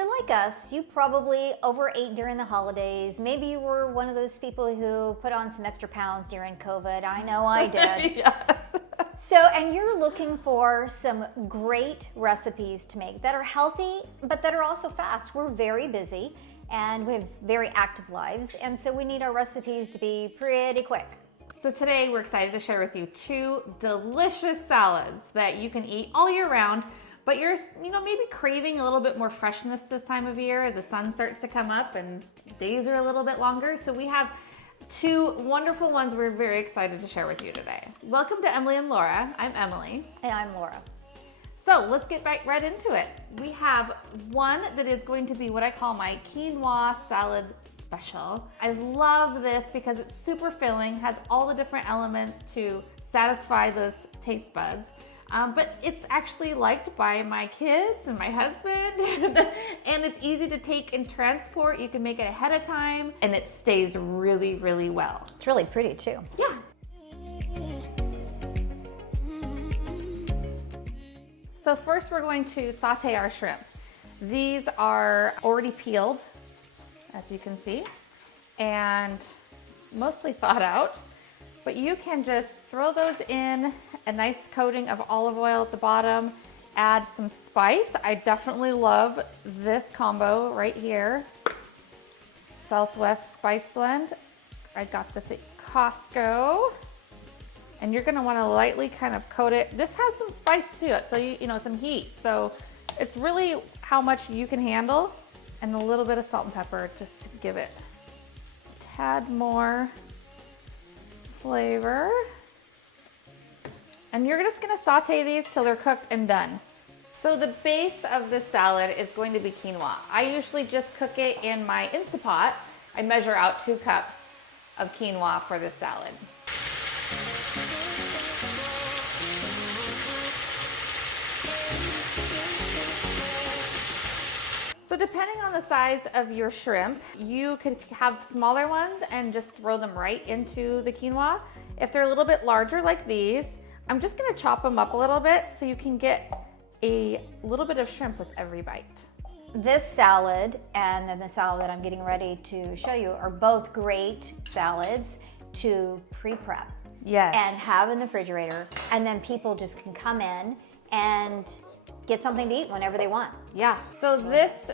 you're like us, you probably overate during the holidays. Maybe you were one of those people who put on some extra pounds during COVID. I know I did. Yes. So, and you're looking for some great recipes to make that are healthy, but that are also fast. We're very busy and we have very active lives, and so we need our recipes to be pretty quick. So today we're excited to share with you 2 delicious salads that you can eat all year round, but you're, maybe craving a little bit more freshness this time of year as the sun starts to come up and days are a little bit longer. So we have 2 wonderful ones we're very excited to share with you today. Welcome to Emilee and Laura. I'm Emilee. And I'm Laura. So let's get right into it. We have one that is going to be what I call my quinoa salad special. I love this because it's super filling, has all the different elements to satisfy those taste buds. But it's actually liked by my kids and my husband, and it's easy to take and transport. You can make it ahead of time, and it stays really, really well. It's really pretty too. Yeah. So first we're going to saute our shrimp. These are already peeled, as you can see, and mostly thawed out. But you can just throw those in, a nice coating of olive oil at the bottom, add some spice. I definitely love this combo right here. Southwest Spice Blend. I got this at Costco. And you're gonna wanna lightly kind of coat it. This has some spice to it, so some heat. So it's really how much you can handle, and a little bit of salt and pepper just to give it a tad more flavor. And you're just gonna saute these till they're cooked and done. So the base of this salad is going to be quinoa. I usually just cook it in my Instant Pot. I measure out 2 cups of quinoa for this salad. So depending on the size of your shrimp, you could have smaller ones and just throw them right into the quinoa. If they're a little bit larger like these, I'm just gonna chop them up a little bit so you can get a little bit of shrimp with every bite. This salad and then the salad that I'm getting ready to show you are both great salads to pre-prep. Yes. And have in the refrigerator, and then people just can come in and get something to eat whenever they want. Yeah, so this,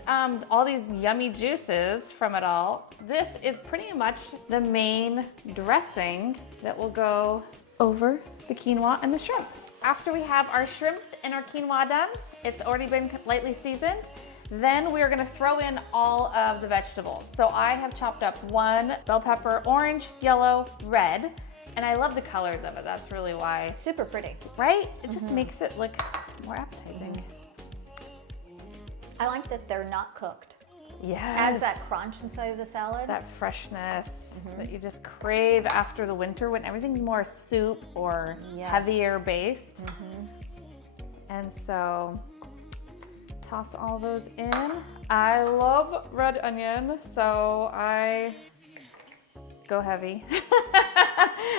all these yummy juices from it all, this is pretty much the main dressing that will go over the quinoa and the shrimp. After we have our shrimp and our quinoa done, it's already been lightly seasoned, then we're gonna throw in all of the vegetables. So I have chopped up 1 bell pepper, orange, yellow, red, and I love the colors of it. That's really why. Super pretty. Right? It just makes it look more appetizing. I like that they're not cooked. Yes. Adds that crunch inside of the salad. That freshness that you just crave after the winter when everything's more soup or heavier based. And so toss all those in. I love red onion, so I go heavy.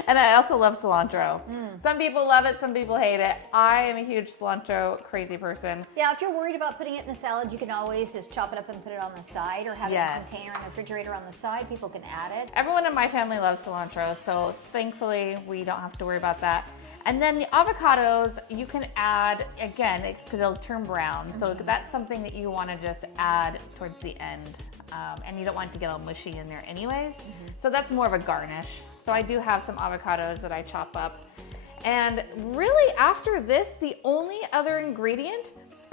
And I also love cilantro. Some people love it, some people hate it. I am a huge cilantro crazy person. Yeah, if you're worried about putting it in the salad, you can always just chop it up and put it on the side, or have it in a container in the refrigerator on the side. People can add it. Everyone in my family loves cilantro, so thankfully we don't have to worry about that. And then the avocados, you can add, again, because they'll turn brown. So that's something that you want to just add towards the end. And you don't want it to get all mushy in there anyways. So that's more of a garnish. So I do have some avocados that I chop up. And really after this, the only other ingredient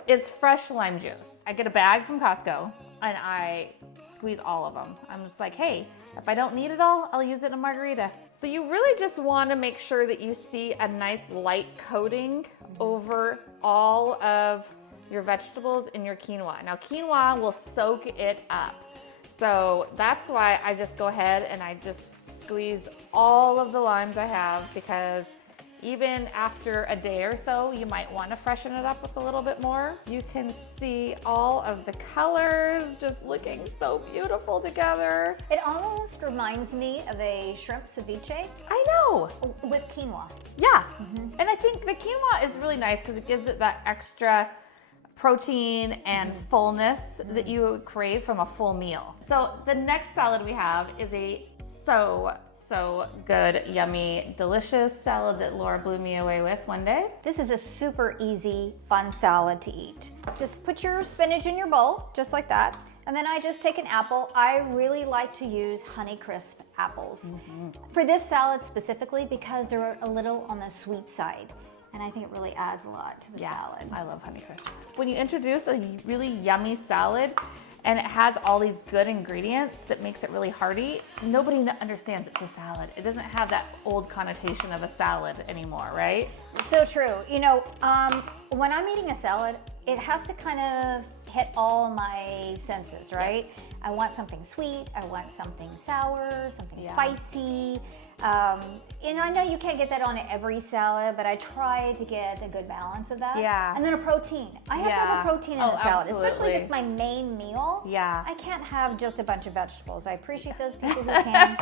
is fresh lime juice. I get a bag from Costco and I squeeze all of them. I'm just like, hey, if I don't need it all, I'll use it in a margarita. So you really just want to make sure that you see a nice light coating over all of your vegetables in your quinoa. Now quinoa will soak it up. So that's why I just go ahead and I just squeeze all of the limes I have, because even after a day or so, you might want to freshen it up with a little bit more. You can see all of the colors just looking so beautiful together. It almost reminds me of a shrimp ceviche. I know. With quinoa. Yeah. And I think the quinoa is really nice because it gives it that extra protein and fullness that you would crave from a full meal. So the next salad we have is a so good, yummy, delicious salad that Laura blew me away with one day. This is a super easy, fun salad to eat. Just put your spinach in your bowl, just like that. And then I just take an apple. I really like to use Honeycrisp apples for this salad specifically because they're a little on the sweet side. And I think it really adds a lot to the salad. I love Honeycrisp. When you introduce a really yummy salad and it has all these good ingredients that makes it really hearty, nobody understands it's a salad. It doesn't have that old connotation of a salad anymore, right? So true. You know, when I'm eating a salad, it has to kind of hit all my senses, right? I want something sweet, I want something sour, something spicy. And I know you can't get that on every salad, but I try to get a good balance of that. Yeah. And then a protein. I have to have a protein in a salad, especially if it's my main meal. Yeah. I can't have just a bunch of vegetables. I appreciate those people who can,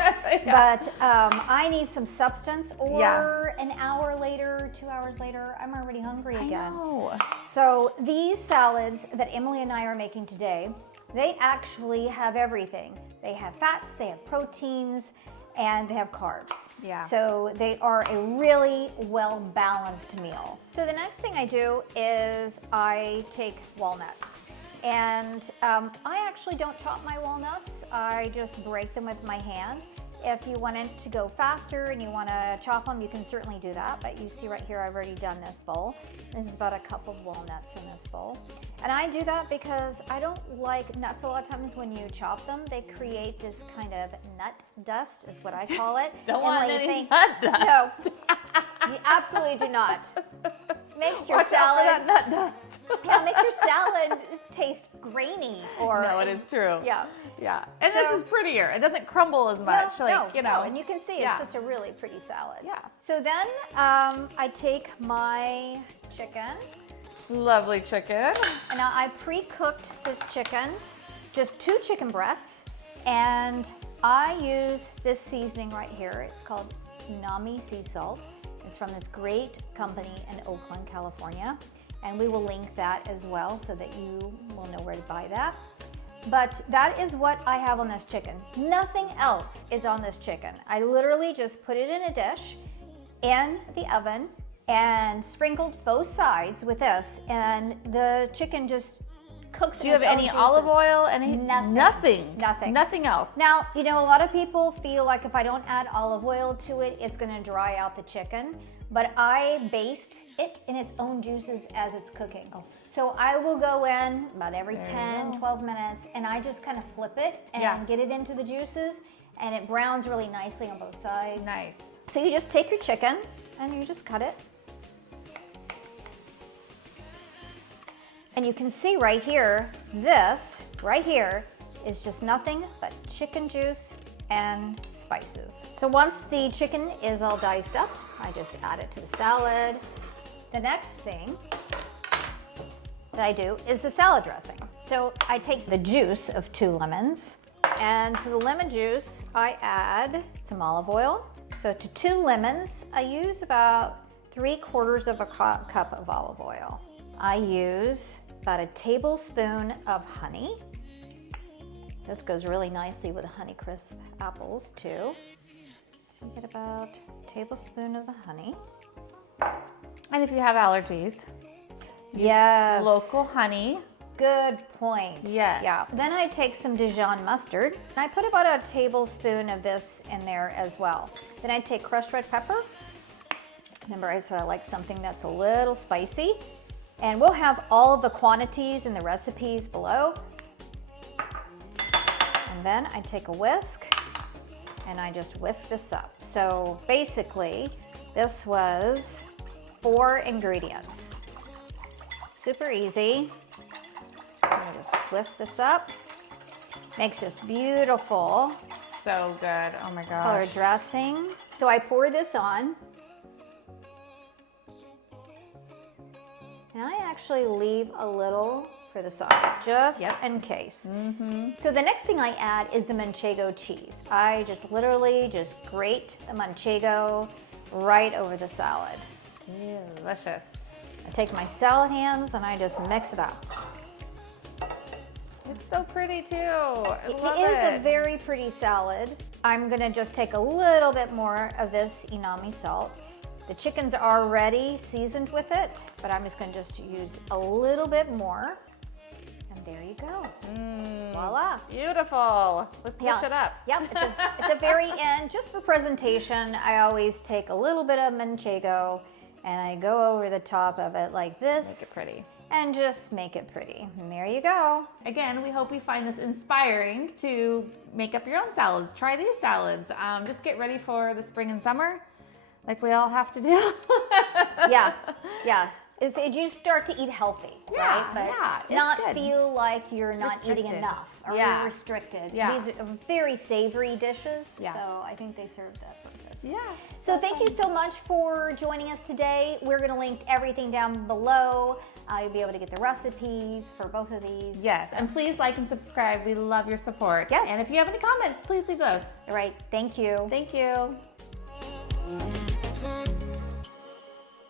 but I need some substance, or an hour later, 2 hours later, I'm already hungry again. I know. So these salads that Emilee and I are making today, they actually have everything. They have fats, they have proteins, and they have carbs. Yeah. So they are a really well-balanced meal. So the next thing I do is I take walnuts. And I actually don't chop my walnuts. I just break them with my hand. If you want it to go faster and you want to chop them, you can certainly do that. But you see right here, I've already done this bowl. This is about a cup of walnuts in this bowl. And I do that because I don't like nuts. A lot of times when you chop them, they create this kind of nut dust, is what I call it. Don't want Emily, any nut dust. No, you absolutely do not. Makes your Watch out for salad, that nut dust. yeah, makes your salad taste grainy. Or No, it is true. Yeah. Yeah. And So- this is prettier. It doesn't crumble as much. No, and you can see Yeah. it's just a really pretty salad. Yeah. So then I take my chicken, Lovely chicken. and now I pre-cooked this chicken, just 2 chicken breasts, and I use this seasoning right here. It's called Quinoa sea salt. It's from this great company in Oakland, California, and we will link that as well so that you will know where to buy that. But that is what I have on this chicken. Nothing else is on this chicken. I literally just put it in a dish in the oven and sprinkled both sides with this, and the chicken just cooks. Do you have any olive oil? Nothing. Nothing else. Now, you know, a lot of people feel like if I don't add olive oil to it, it's gonna dry out the chicken. But I baste it in its own juices as it's cooking. So I will go in about every 10, 12 minutes, and I just kind of flip it and get it into the juices, and it browns really nicely on both sides. Nice. So you just take your chicken and you just cut it. And you can see right here, this right here is just nothing but chicken juice and spices. So once the chicken is all diced up, I just add it to the salad. The next thing that I do is the salad dressing. So I take the juice of 2 lemons, and to the lemon juice, I add some olive oil. So to 2 lemons, I use about 3/4 of a cup of olive oil. I use about a tablespoon of honey. This goes really nicely with the Honeycrisp apples too. So you get about a tablespoon of the honey. And if you have allergies, Yes. local honey. Good point. Yes. Yeah. Then I take some Dijon mustard, and I put about a tablespoon of this in there as well. Then I take crushed red pepper. Remember, I said I like something that's a little spicy. And we'll have all of the quantities and the recipes below. And then I take a whisk, and I just whisk this up. So basically, this was 4 ingredients. Super easy. I'm gonna just whisk this up. Makes this beautiful So good. Oh my gosh. color dressing. So I pour this on. And I actually leave a little for the side, just in case. So the next thing I add is the manchego cheese. I just literally just grate the manchego right over the salad. Delicious. I take my salad hands and I just mix it up. It's so pretty too. I love It is it. a very pretty salad. I'm gonna just take a little bit more of this inami salt. The chicken's already seasoned with it, but I'm just gonna use a little bit more. And there you go. Voila. Beautiful. Let's dish it up. Yep, at the very end, just for presentation, I always take a little bit of manchego and I go over the top of it like this. Make it pretty. And just make it pretty. And there you go. Again, we hope you find this inspiring to make up your own salads. Try these salads. Just get ready for the spring and summer, like we all have to do. Yeah. You start to eat healthy, right? But it's not good. feel like you're not eating Restricted. enough or Yeah. you're restricted. Yeah. These are very savory dishes, Yeah. so I think they serve that purpose. Yeah. So thank you so much for joining us today. We're going to link everything down below. You'll be able to get the recipes for both of these. Yes, and please like and subscribe. We love your support. Yes. And if you have any comments, please leave those. All right. Thank you. Thank you.